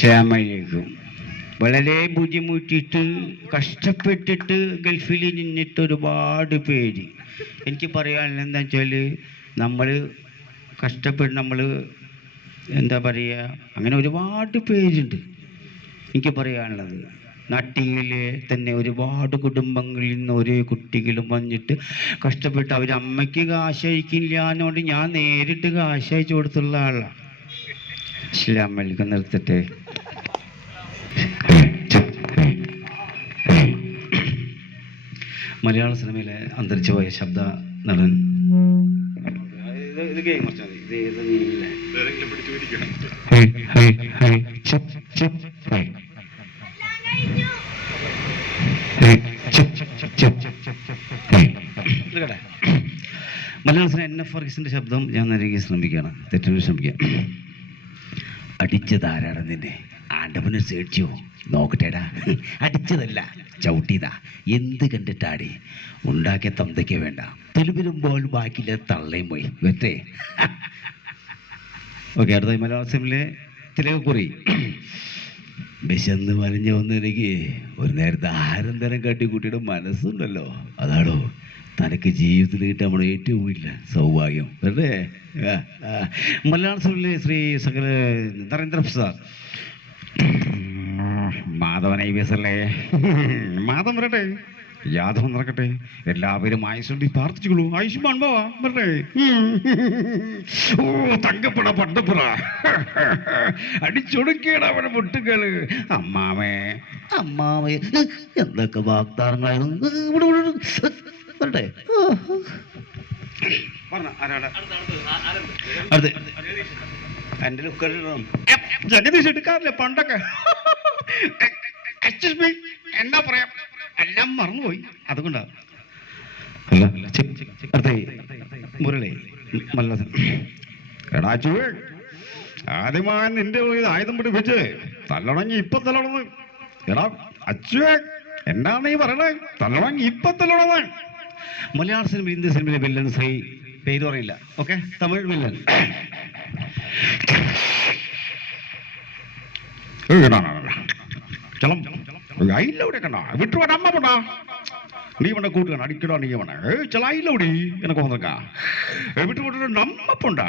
അസ്സലാമലൈക്കും. വളരെ ബുദ്ധിമുട്ടിയിട്ട് കഷ്ടപ്പെട്ടിട്ട് ഗൾഫിൽ നിന്നിട്ട് ഒരുപാട് പേര് എനിക്ക് പറയാനുള്ളത് എന്താ വെച്ചാൽ നമ്മൾ കഷ്ടപ്പെട്ട് നമ്മൾ എന്താ പറയുക, അങ്ങനെ ഒരുപാട് പേരുണ്ട്. എനിക്ക് പറയാനുള്ളത് നാട്ടിലെ തന്നെ ഒരുപാട് കുടുംബങ്ങളിൽ നിന്ന് ഓരോ കുട്ടികളും വന്നിട്ട് കഷ്ടപ്പെട്ട് അവർ അമ്മയ്ക്ക് കാശ് അയക്കില്ല എന്നുകൊണ്ട് ഞാൻ നേരിട്ട് കാശ് അയച്ചു കൊടുത്തുള്ള ആളാണ്. അസ്സലാമലൈക്കും. നിർത്തട്ടെ. മലയാള സിനിമയിലെ അന്തരിച്ചു പോയ ശബ്ദ നടൻ മലയാള സിനിമ NF വർഗീസിന്റെ ശബ്ദം ഞാൻ നൽകി ശ്രമിക്കുകയാണ്. തെറ്റിന് ശ്രമിക്കാം. അടിച്ചതാരാണ് നിന്നെ? ആണ്ടവന് സേടിച്ചോ നോക്കട്ടേടാ. അടിച്ചതല്ല, ചവിട്ടിയതാ. എന്ത് കണ്ടിട്ടാടി? ഉണ്ടാക്കിയ തന്തയ്ക്ക് വേണ്ട. തെളിവിരുമ്പോൾ ബാക്കിയില്ല തള്ളയും പോയി വെറ്റേ. ഓക്കെ, അടുത്തായി മലയാള സിനിമയിലെ തിലകക്കുറി. വിശന്ന് വരഞ്ഞ ഒന്നെനിക്ക് ഒരു നേരത്തെ ആഹാരം തരം കാട്ടിക്കുട്ടിയുടെ മനസ്സുണ്ടല്ലോ, അതാണോ തനക്ക് ജീവിതത്തിൽ കിട്ടാൻ നമ്മുടെ ഏറ്റവും വലിയ സൗഭാഗ്യം. വെറുതെ മലയാള സിനിമയിലെ ശ്രീ സകല നരേന്ദ്രപ്രസാദ്. മാധവൻ IPS അല്ലേ? മാധവൻ വരട്ടെ, യാദവൻ നടക്കട്ടെ. എല്ലാവരും ആയുസുണ്ടി പ്രാർത്ഥിച്ചുകൊള്ളൂ. ആയുഷ്മാൻ ബാവാ വരട്ടെ. ഓ തങ്കപ്പുഴ പണ്ടപ്പുറ അടിച്ചൊടുക്കേട അവരുടെ മുട്ടുകള്. അമ്മാവേ അമ്മാവേ എന്തൊക്കെ വാഗ്ദാനങ്ങളായിരുന്നു. വരട്ടെ. എൻ്റെ ലുക്കറിലും ജഗദീഷ് എടുക്കാറില്ല പണ്ടൊക്കെ. എന്നാ പറയാം, എല്ലാം മറന്നുപോയി. അതുകൊണ്ടാണ്. മുരളി മല്ല എടാച്ചു ആദ്യമായി നിന്റെ ആയുധം പിടിപ്പിച്ച് തല്ലണങ്ങി ഇപ്പൊ തല്ലണത്. എടാ അച്ചുവേ എന്നാ നീ പറയണേ? തല്ലണങ്ങി ഇപ്പൊ തല്ലണത്. മലയാള സിനിമ ഹിന്ദി സിനിമയിലെ വില്ലൻ ശ്രീ പേര് പറയില്ല. ഓക്കെ, തമിഴ് വില്ലൻ ஐலோடி கண்ணா விட்டுருவாட அம்மா பண்ணா நீ பண்ண கூட்டுக்கண்ணா அடிக்கடா. நீங்க பண்ண சில ஐலோடி எனக்கு வந்திருக்கா விட்டு விட்டு நம்ம போண்டா.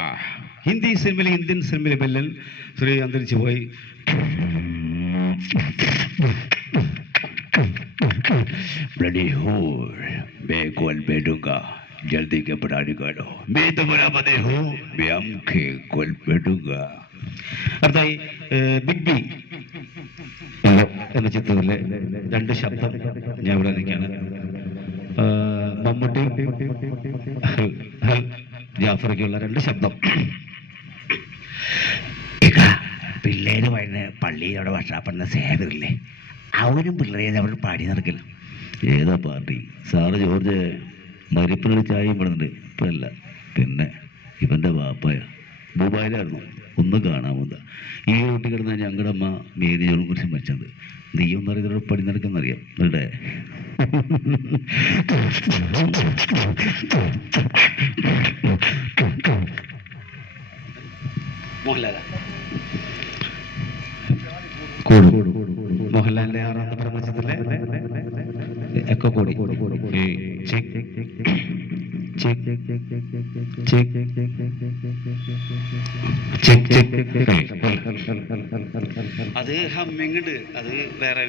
ഹിന്ദി സിനിമയിലെ ഇന്ത്യൻ സിനിമയിലെ വില്ലൻ ശ്രീ അന്തരിച്ചു പോയി ब्लडी होल मैं कॉल बैठूंगा जल्दी के बड़ा निकालो. मैं तुम्हारा बदे हूँ, मैं हमके कॉल बैठूंगा. അടുത്തായി ബിഗ് ബി എന്ന ചിത്രത്തിലെ രണ്ട് ശബ്ദം ഞാൻ ഇവിടെ നിൽക്കുകയാണ്. മമ്മൂട്ടി ജാഫറൊക്കെയുള്ള രണ്ട് ശബ്ദം. പിള്ളേര് പറയുന്ന പള്ളിയോടെ വർഷാപ്പെടുന്ന സേവരില്ലേ, അവരും പിള്ളേരെ അവർ പാടി നടക്കില്ല. ഏതാ പാർട്ടി? സാറ് ജോർജ് മരിപ്പിനൊരു ചായയും പെടുന്നുണ്ട്. ഇപ്പഴല്ല, പിന്നെ ഇവൻ്റെ വാപ്പായ ദുബായിലായിരുന്നു. ഒന്ന് കാണാമെന്ന ഈ കുട്ടി കിടന്ന ഞങ്ങളുടെ അമ്മ മേരിയോളം കുറിച്ച് മരിച്ചത്. നീയൊന്നും അറിയാതെ പടി നടക്കുന്നറിയാം ഇവിടെ. മോഹൻലാലിന്റെ 6ാമത്തെ പ്രപഞ്ചത്തിലെ എക്കോ കോടി അത് ഹമ്മിങ്ങുണ്ട്. അത് വേറെ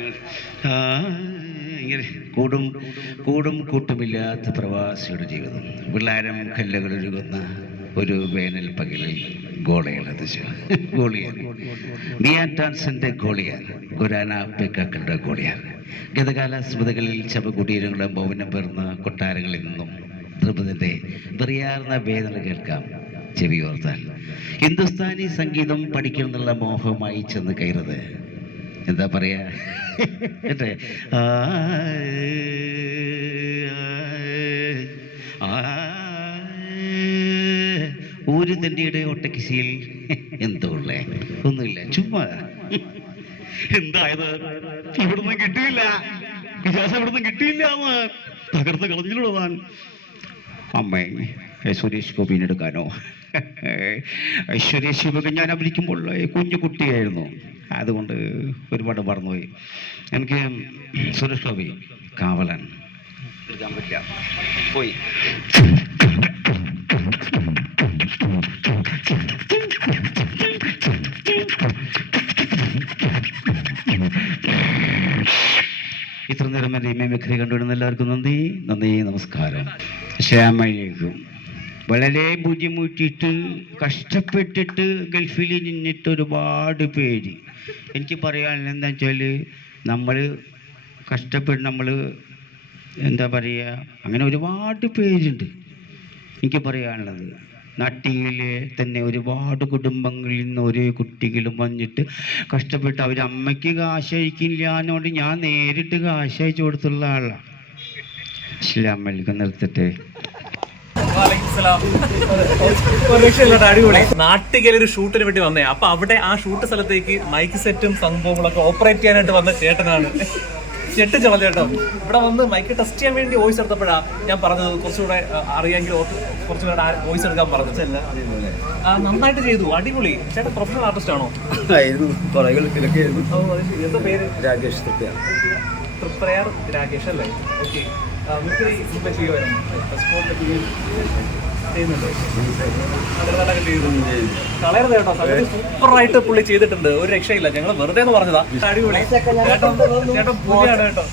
ഇങ്ങനെ കൂടും കൂട്ടുമില്ലാത്ത പ്രവാസിയുടെ ജീവിതം. വിളാരം കല്ലുകളൊരുകുന്ന ഒരു വേനൽ പകലിൽ ഗോളിയൻ മിയാൻസിന്റെ ഗോളിയൻ ഗുരാന പെക്കാക്കളുടെ ഗോളിയൻ. ഗതകാല സ്മൃതികളിൽ ശവകുടീരങ്ങളുടെ മൗനം പേർന്ന കൊട്ടാരങ്ങളിൽ നിന്നും ദ്രുപദന്റെ വെറിയാർന്ന വേദന കേൾക്കാം ചെവിയോർത്താൽ. ഹിന്ദുസ്ഥാനി സംഗീതം പഠിക്കണമെന്നുള്ള മോഹമായി ചെന്ന് കയറുന്നത് എന്താ പറയാ കേട്ടെ. ഒരു തന്നെയുടെ ഒട്ടക്കിശിയിൽ എന്തോ ഉള്ളേ ഒന്നുമില്ല, ചുമ്മാ. എന്തായത്? ഇവിടുന്ന് കിട്ടിയില്ല, വിശ്വാസം ഇവിടുന്ന് കിട്ടിയില്ല എന്ന് തകർത്ത് കളഞ്ഞിട്ടുള്ളതാൻ. അമ്മേ സുരേഷ് ഗോപിനെ എടുക്കാനോ? ഐശ്വര്യ ശിവക ഞാൻ അഭിനയിക്കുമ്പോൾ കുഞ്ഞു കുട്ടിയായിരുന്നു. അതുകൊണ്ട് ഒരുപാട് മറന്നുപോയി. എനിക്ക് സുരേഷ് ഗോപി കാവലൻ എടുക്കാൻ പറ്റില്ല, പോയി. ഇത്ര നേരം എൻ്റെ ഇമേമിക്രി കണ്ടുവിടുന്ന എല്ലാവർക്കും നന്ദി, നമസ്കാരം. ശ്യാമഴേക്കും വളരെ ബുദ്ധിമുട്ടിയിട്ട് കഷ്ടപ്പെട്ടിട്ട് ഗൾഫിൽ നിന്നിട്ട് ഒരുപാട് പേര്. എനിക്ക് പറയാനുള്ളത് എന്താ വെച്ചാൽ, നമ്മൾ നമ്മൾ എന്താ പറയുക, അങ്ങനെ ഒരുപാട് പേരുണ്ട്. എനിക്ക് പറയാനുള്ളത്, നാട്ടിലെ തന്നെ ഒരുപാട് കുടുംബങ്ങളിൽ നിന്ന് ഓരോ കുട്ടികളും വന്നിട്ട് കഷ്ടപ്പെട്ട് അവരമ്മയ്ക്ക് കാശ് അയക്കില്ല എന്നോട് ഞാൻ നേരിട്ട് കാശ് അയച്ചു കൊടുത്തുള്ള ആളാണ്. ഇസ്ലാമലിക്ക് നിർത്തട്ടെ. അടിപൊളി. നാട്ടികയിലൊരു ഷൂട്ടിന് വേണ്ടി വന്നേ. അപ്പൊ അവിടെ ആ ഷൂട്ട് സ്ഥലത്തേക്ക് മൈക്ക് സെറ്റും സംഭവങ്ങളൊക്കെ ഓപ്പറേറ്റ് ചെയ്യാനായിട്ട് വന്ന ചേട്ടനാണ്. ഞെട്ടിച്ചോളാം ചേട്ടോ. ഇവിടെ വന്ന് മൈക്ക് ടെസ്റ്റ് ചെയ്യാൻ വേണ്ടി വോയിസ് എടുത്തപ്പോഴാണ് ഞാൻ പറഞ്ഞത് കുറച്ചുകൂടെ അറിയാമെങ്കിൽ കുറച്ചുകൂടെ വോയിസ് എടുക്കാൻ പറഞ്ഞത്. നന്നായിട്ട് ചെയ്തു, അടിപൊളി. ചേട്ടൻ പ്രൊഫഷണൽ ആർട്ടിസ്റ്റ് ആണോ? എന്താ പേര്? രാകേഷ് തൃപ്രയാർ രാകേഷ് അല്ലേ? ഓക്കെ. കളയരുത് കേട്ടോ, സൂപ്പറായിട്ട് പുള്ളി ചെയ്തിട്ടുണ്ട്, ഒരു രക്ഷയില്ല. ഞങ്ങൾ വെറുതെ എന്ന് പറഞ്ഞതാ. അടിപൊളി ചേട്ടൻ, പുള്ളിയാണ് കേട്ടോ.